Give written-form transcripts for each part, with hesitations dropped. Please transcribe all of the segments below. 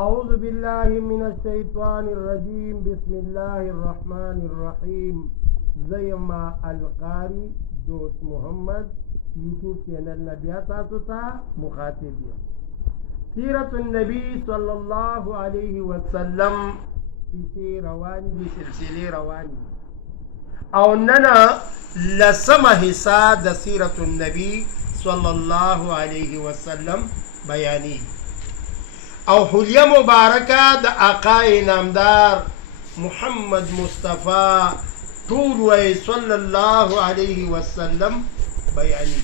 أعوذ بالله من الشيطان الرجيم بسم الله الرحمن الرحيم زيما القاري دوست محمد يوتيوب چینل نبی تاسو ته مخاطب یم سیرت النبی صلی الله علیه وسلم کیسې روانې دي سلسلې روانې دي او نن لسمه حصہ د سیرت النبی صلی الله علیه وسلم بیانی او حلیه مبارکه د آقا نامدار محمد مصطفی طول وی صلی الله علیه وسلم بیانی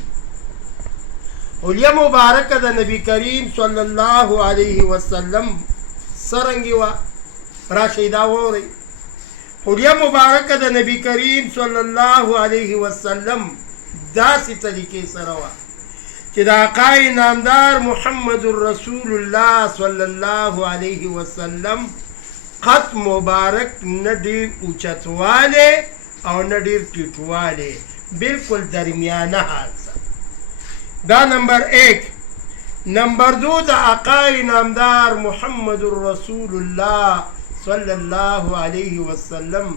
حلیه مبارکه د نبی کریم صلی الله علیه وسلم سرنگی و راشی دا وری حلیه مبارکه د نبی کریم صلی الله علیه وسلم داسی طریقې سره وا چې د آقا نامدار محمد رسول الله صلی الله علیه وسلم قط مبارک نه ډېر اوچتوالی او نه ډېر ټیټوالی بالکل درمیانه حال دا نمبر 1 نمبر 2 د آقا نامدار محمد رسول الله صلی الله علیه وسلم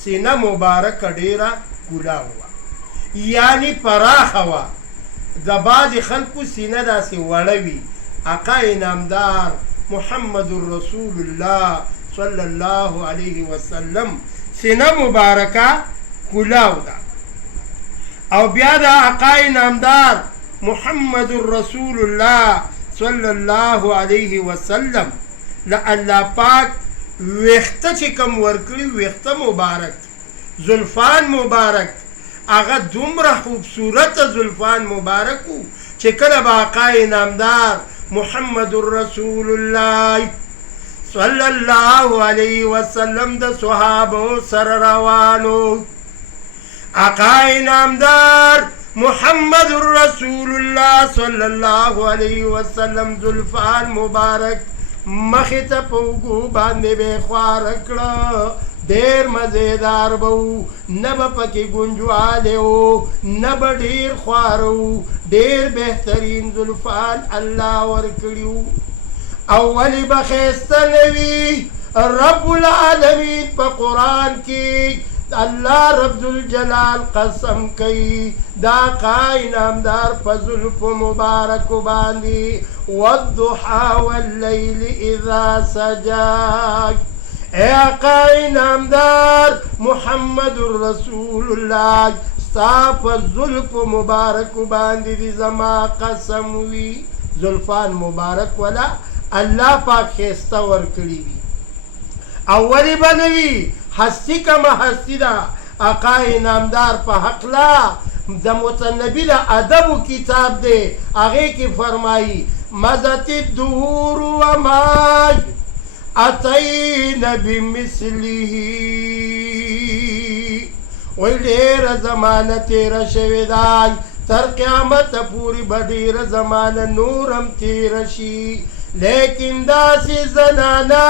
سینه مبارک ډیره کولا هوا یعنی پراخه وا د بعض خلکو سینه داسې وړه وي آقا نامدار محمد رسول الله صلی الله علیه وسلم سینه مبارکه کولاو ده او بیا د آقا نامدار محمد رسول الله صلی الله علیه وسلم له الله پاک ویخته چې کوم ورکړي ویخته مبارک زلفان مبارک هغه دومره خوبصورت زلفان مبارکو چې کله به آقا نامدار محمد رسول الله صلی الله علیه وسلم د صحابو سره روانو آقا نامدار محمد رسول الله صلی الله علیه وسلم زلفان مبارک مخې ته په اوږو باندې به یې خواره کړه ډېر مزېدار به و نه به پکې ګونجوالی و نه به ډېر خواره و ډېر بهترین زلفان الله ورکړي وو او ولې به ښایسته نه وي رب العالمین په قرآن کې الله رب الجلال قسم کوي دا آقا نامدار په زلفو مبارکو باندې والضحى واللیل اذا سجا اے آقا نامدار محمد رسول الله ستا په زلفو مبارکو باندې دي زما قسم وي زلفان مبارک ولا الله پاک ښایسته ورکړي وي او ولې به نه وي هستي کمه هستي ده آقا نامدار په هکله د متنبي د ادبو کتاب دی هغې کې فرمایي مضت الدهور وما اتینا بمثله وی ډېره زمانه تېره شوې ده تر قیامته پورې به ډېره زمانه نور هم تېره شي لیکن داسې زنانه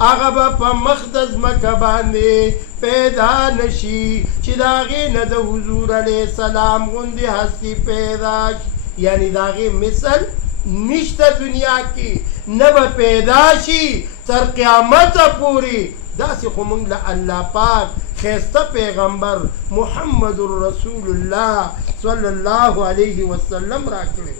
هغه به په مخ د ځمکه باندې پیدا نشي چې د هغې نه د حضور علیه السلام غوندې هستي پیدا شي یعنی د هغې مثل نشته دنیا کې نه به پیدا شي تر قیامته پورې داسې خو موږ له الله پاک ښایسته پیغمبر محمد رسول الله صلی الله علیه وسلم راکړی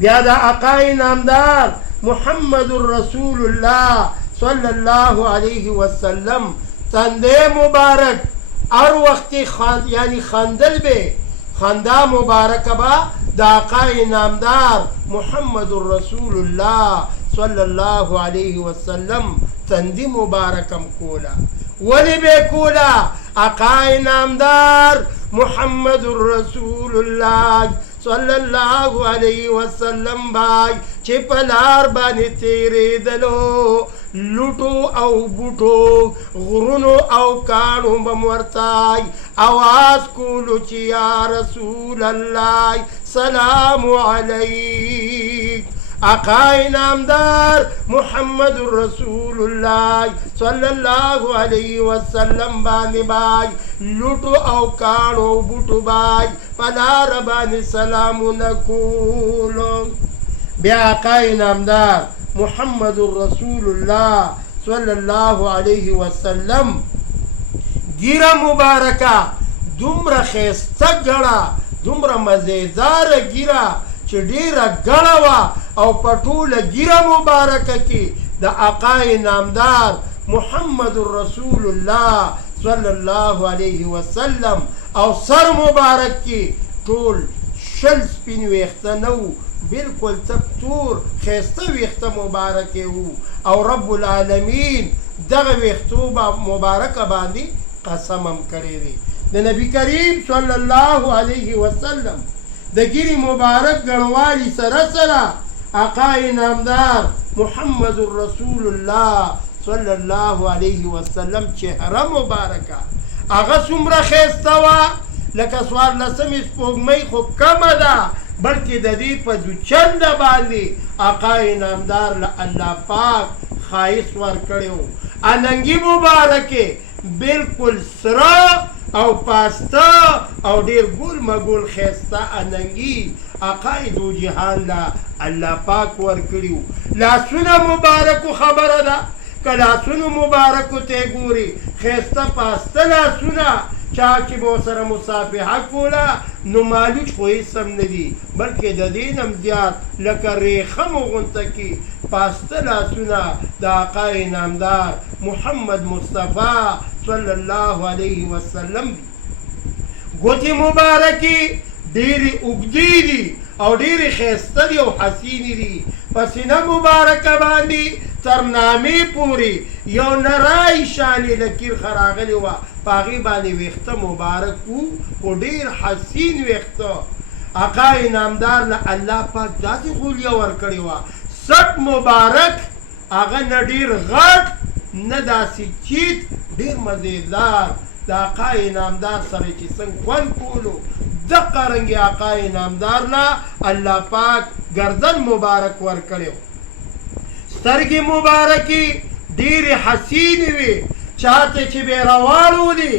بیا د آقا نامدار محمد رسول الله صلی الله علیه وسلم تنده مبارک هر وخت یعنی خندل به خندا مبارکه به د آقا نامدار محمد رسول الله صلی الله علیه وسلم تندی مبارکم کولا ولی به کولا آقا نامدار محمد رسول الله صلی الله علیه وسلم بای چې په لار باندې تېرېدلو لوټو او بوټو غرونو او کاڼو به م ورته اواز کولو چې یا رسول الله سلام علیک آقا نامدار محمد رسول الله صلی الله علیه وسلم باندې بای لوټو او کاڼو بوټو بای په لار باندې سلامونه کولو بیا آقا نامدار محمد رسول الله صلی الله علیه وسلم ګیره مبارکه دومره ښایسته ګړه دومره مزیداره ګیره چې ډیره ګړه وه او په ټوله ګیره مبارکه کې د آقای نامدار محمد رسول الله صلی الله علیه وسلم او سر مبارک کې ټول شل سپین ویښته نه وو بلکل تک تور ښایسته ویښته مبارکې وو او رب العالمین دغه ویښتو مبارکه باندې قسم هم کړی دی د نبی کریم صلی الله علیه وسلم د ګیرې مبارک ګڼوالي سره سره آقای نامدار محمد رسول الله صلی الله علیه وسلم چهره مبارکه هغه څومره ښایسته وه لکه څوارلسمې سپوږمۍ خو کمه ده بلکې د دې په دوچنده باندې آقای نامدار له الله پاک ښایست ورکړی و اننګي مبارکې بلکل سره او پاسته او ډیر ګول مګول ښایسته اننګي آقای دو جهان له الله پاک ورکړي و لاسونه مبارکو خبره ده که لاسونو مبارکو ته ګوري ښایسته پاسته لاسونه چا چې به ورسره مصافحه کوله نو مالوچ خو هېڅ هم نه دي بلکې د دې نه هم زیات لکه ریخمو غونته کې پاسته لاسونه د آقای نامدار محمد مصطفی صلی الله علیه وسلم دي ګوتې مبارکې ډېرې اوږدې دي او ډېرې ښایسته دي او حسینې دي په سینه مبارکه باندې تر نامې پورې یو نری شانې لکیر خراغلې وه په هغې باندې ویښته مبارک وو خو ډېر حسین ویښته آقای نامدار له الله پاک داسې غولیه ورکړې وه سټ مبارک هغه نه ډېر غټ نه داسې چیت ډېر مزیدار د آقای نامدار سره چې څنګه خوند کولو دقه رنګې آقای نامدار له الله پاک ګردن مبارک ورکړی سترګې مبارکې ډېرې حسینې وې چاته چې بې روانو دي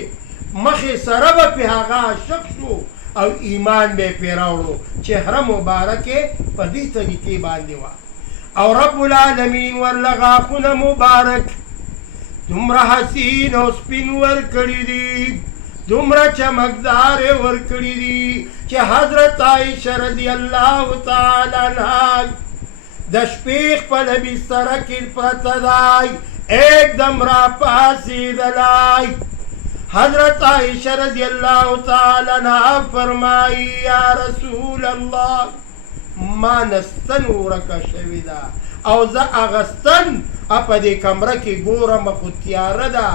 مخې سره به پې هغه عاشق شو او ایمان به یې پې راوړو چهره مبارکې په دې طریقې باندې وه او رب العالمین ورله غاښونه مبارک دومره حسین او سپین ورکړي دي دومره چمکدار یې ورکړي دي چې حضرت عایشه رضی الله تعالی عنها د شپې خپله بستره کې پرته دی एकदम را پاسېدلی حضرت عائشہ رضی اللہ تعالی عنہ فرمائی یا رسول اللہ ما نستن ورکه شوې ده او زه اغستن په دې کمره کې ګورم خو تیاره ده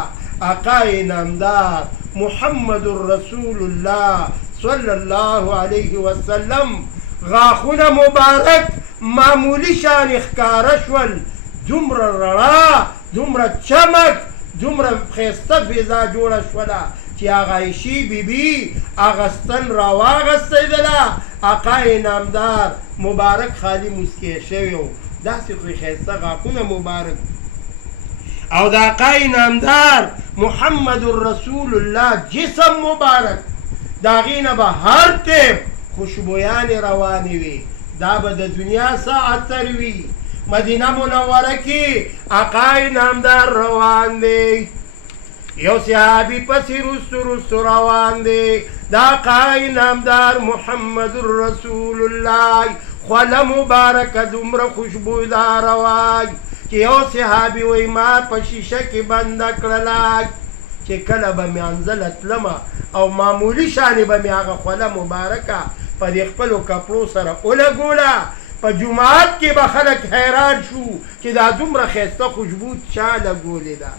آقای نامدار محمد رسول الله صلی الله علیه وسلم غاښونه مبارک معمولی شان ښکاره شول دومره رڼا دومره چمک دومره ښایسته فضا جوړه شوله چې هغه عایشې بیبي اغستن راواغستېدله آقای نامدار مبارک خالي مسکی شوی و داسې خو ښایسته غاښونه مبارک او د آقای نامدار محمد رسول الله جسم مبارک د هغې نه به هر ټیم خوشبویانې روانې وي دا به د دنیا څه عطر وي مدینه منوره کې آقای نامدار روان دی یو صحابي پسې رستو رستو روان دی د آقای نامدار محمد رسول الله خوله مبارکه دومره خوشبوداره وای چې یو صحابي وایي ما په شیشه کې بنده کړله چې کله به مې انزله تلمه او معمولي شانې به مې هغه خوله مبارکه په دې خپلو کپړو سره ولګوله په جماعت کې به خلک حیران شو چې دا دومره ښایسته خوشبو چا لګولې ده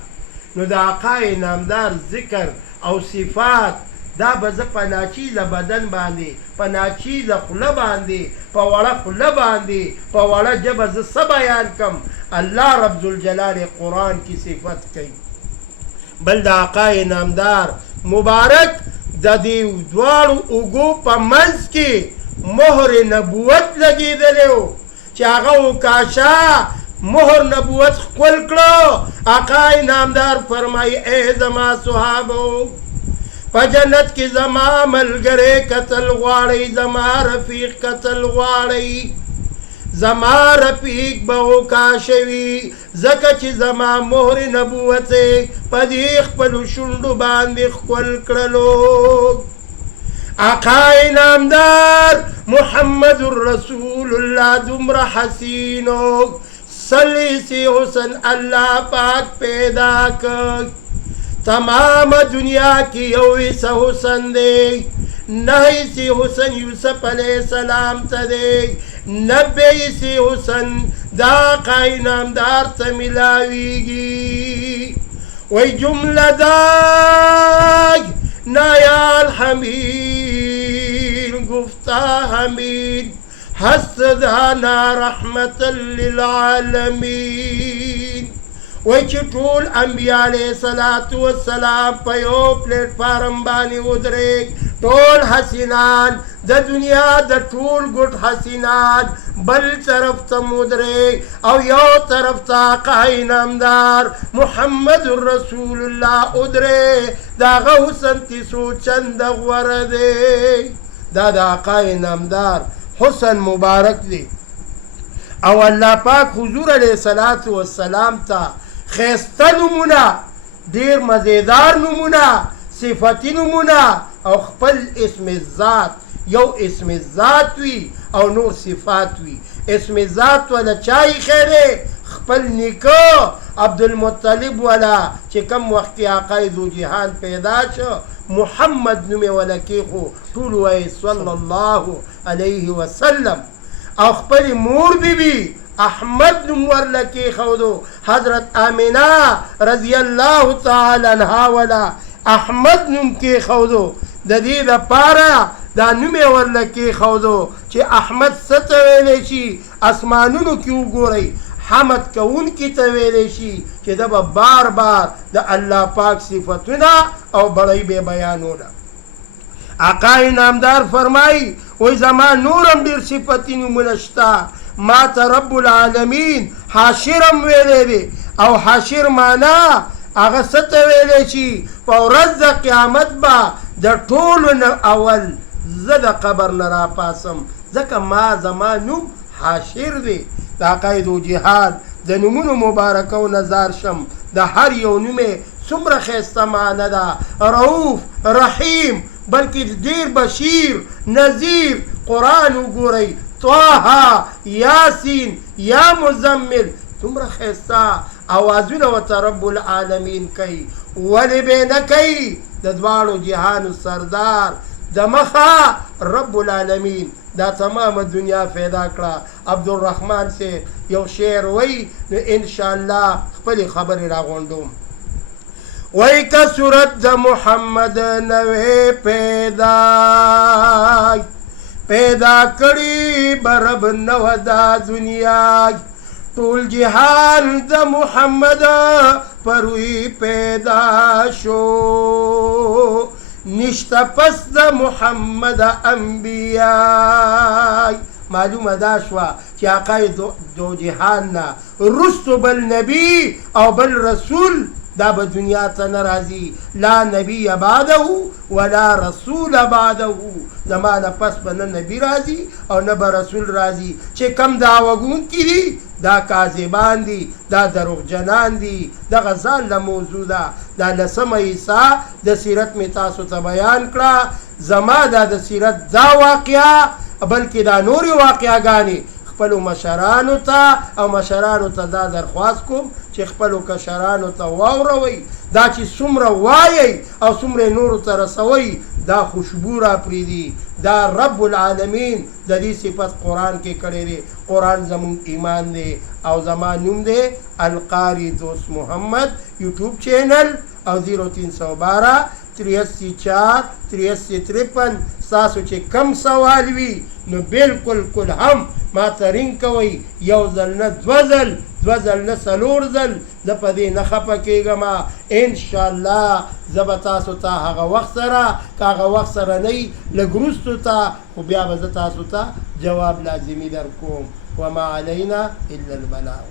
نو د آقای نامدار ذکر او صفات دا به زه په ناچیزه بدن باندې په ناچیزه خوله باندې په وړه خوله باندې په وړه ژبه زه څه بیان کم الله رب ذوالجلال قرآن کې صفت کوي بل د آقای نامدار مبارک د دې دواړو اوږو په منځ کې مهر نبوت لګېدلی و چې هغه وکاشه مهر نبوت ښکل کړو آقای نامدار فرمایي ای زما صحابو په جنت کې زما ملګری کتل غواړئ زما رفیق کتل غواړئ زما رفیق به کاشوي ځکه چې زما مهر نبوت په دې خپلو شونډو باندې ښکل کړلو. آقا انعامدار محمد رسول الله دومره حسینو صلی سی حسن اللہ پاک پیدا کر. تمام دنیا کی یو ایسا حسن دے، نہ ایسی حسن یوسف علیہ السلام تا دے، 90 ایسی حسن دا آقا انعامدار تا ملاویگی. وی جملہ داگ نایال حمید گفتہ حمید هست دانا رحمتا للعالمین. وی چې ټول انبیاء علیہ السلام په یو پلیټ فارم باندې ودرېږ، ټول حسینان د دنیا د ټول ګوټ حسینان بل طرف ته ودرېږ او یو طرف ته آقا انعامدار محمد رسول الله ودرېږ. د هغه حسن تیسو چنده غوره دی. دا د آقا انعامدار حسن مبارک دی. او الله پاک حضور علیہ السلام تا خیسته نمونه، ډیر مزیدار نمونه، صفتی نمونه او خپل اسم ذات، یو اسم ذات وی او نور صفات وی. اسم ذات ولا چای خیره خپل نیکو عبدالمطلب ولا چې کم وخت آقا ذو جهان پیدا شو محمد نومې ولا کېخو ټول وایي صلی الله علیه وسلم. او خپل مور بیبي احمد نوم ورله کېښودو، حضرت آمنه رضی الله تعالی عنها ولا احمد نوم کېښودو. د دې دپاره دا نوم یې ورله کېښودو چې احمد څه ته ویلی شي، اسمانونو کې وګورئ حمد کوونکي ته ویلی شي چې ده به بار بار د الله پاک صفتونه او بړۍ به بیانونه. آقا انعامدار فرمایي وی زما نورم ډېر صفتي نومونه شته. ما ته رب العالمین حاشرم ویلی دی او حاشر معنا هغه څه ته ویلی شي په ورځ د قیامت به د ټولو نه اول زه د قبر نه راپاسم، ځکه ما زما نوم حاشر دی. د آقا ذو جهان د نومونو مبارکو نظار شم، د هر یو نوم یې څومره ښایسته معنه ده، رؤوف رحیم، بلکې ډېر بشیر نذیر. قرآن وګورئ طه یاسین یا مزمل، څومره ښایسته اوازونه ورته رب العالمین کوي. ولې به نه کوي؟ د دواړو جهانو سردار د مخه رب العالمین دا تمام دنیا پیدا کړه. عبدالرحمن سے یو شعر وی نو انشاءالله خپلې خبرې راغونډوم. وی که صورت د محمد نوې پیدا کړي برب نو دا دنیا، ټول جهان د محمد پروي پیدا شو، نشته پس د محمد انبیاء. معلومه دا شوه چې آقا دو جهان نه رستو بل نبی او بل رسول دا به دنیا ته نه راځي. لا نبی بعده ولا رسول بعده، زما نه پس به نه نبی راځي او نه به رسول راځي. چې کم دعوه کوونکي دي دا کاذبان دي، دا دروغجنان دي. دغه ځان له موضوع ده. دا لسمه حصه د سیرت مې تاسو ته بیان کړه. زما دا د سیرت دا واقعه بلکې دا نورې واقعګانې خپلو مشرانو ته او مشرانو ته دا درخواست کوم چې خپلو کشرانو ته واوروئ. دا چې څومره وایئ او څومره نورو ته رسوئ دا خوشبو را پرېږدي. دا رب العالمین د دې صفت قرآن کې کړی دی. قرآن زموږ ایمان دی او زما نوم دی القاری دوست محمد یوټیوب چینل او 0312 83 83 ستاسو چې کم سوال وي نو بالکل کل هم ما ته رینګ کوئ. یو ځل نه دوه ځل نه څلور ځل، زه په دې نه خفه کېږم. انشاءالله زه به تاسو ته هغه وخت سره که هغه وخت سره نه وي لږ وروستو ته خو بیا به زه تاسو ته جواب لازمي در کوم. وما علینا الا البلاغ.